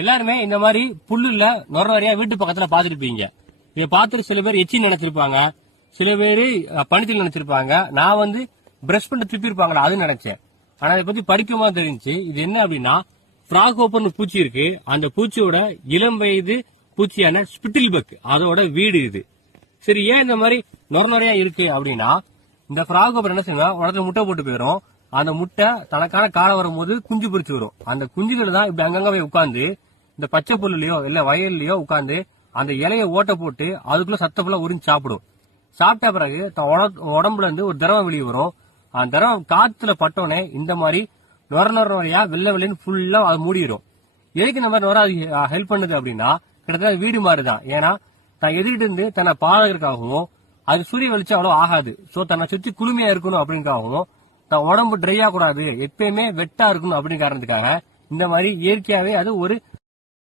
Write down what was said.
எல்லாருமே இந்த மாதிரி புல்லுல நிறைய வீட்டு பக்கத்துல பாத்துருப்பீங்க. இதை பார்த்துட்டு சில பேர் எச்சி நினைச்சிருப்பாங்க, சில பேர் பனித்தில் நினைச்சிருப்பாங்க. நான் வந்து பிரஷ் பண்ணி திருப்பி இருப்பாங்களா அது நினைச்சேன். ஆனா இதை பத்தி படிக்குமா தெரிஞ்சு இது என்ன அப்படின்னா ஃப்ராக் ஓப்பன் பூச்சி இருக்கு. அந்த பூச்சியோட இளம் வயது பூச்சியான ஸ்பிட்டில் பக் அதோட வீடு இது. சரி, ஏன் இந்த மாதிரி நிறைய இருக்கு அப்படின்னா இந்த ஃப்ராக் ஓப்பன் என்ன செய்யணும், உடனே முட்டை போட்டு போயிடும். அந்த முட்டை தனக்கான காலம் வரும்போது குஞ்சு பொரிச்சு வரும். அந்த குஞ்சுகள் தான் இப்படி அங்கங்க போய் உட்காந்து இந்த பச்சை புல்லுலயோ இல்ல வயல்லயோ உட்காந்து அந்த இலைய ஓட்ட போட்டு அதுக்குள்ள சத்தப்புல உறிஞ்சு சாப்பிடும். சாப்பிட்ட பிறகு உடம்புல இருந்து ஒரு திரவம் வெளியே வரும். அந்த திரவம் காத்துல பட்டோன்னே இந்த மாதிரி நுரையா வெள்ளை வெள்ளைன்னு ஃபுல்லா அது மூடிடும். எதுக்கு இந்த மாதிரி நுர ஹெல்ப் பண்ணுது அப்படின்னா கிட்டத்தட்ட வீடு மாதிரிதான். ஏன்னா தான் எதிர்கிட்ட இருந்து தன்னை பாதுகாக்கிறதுக்காகவும் அது சூரிய வெளிச்சம் அவ்வளவு ஆகாது. சோ தன்னை சுத்தி குளுமையா இருக்கணும் அப்படிங்காகவும் தான் உடம்பு ட்ரை ஆகக்கூடாது, எப்பயுமே வெட்டா இருக்கணும் அப்படின்னு காரணத்துக்காக இந்த மாதிரி இயற்கையாவே அது ஒரு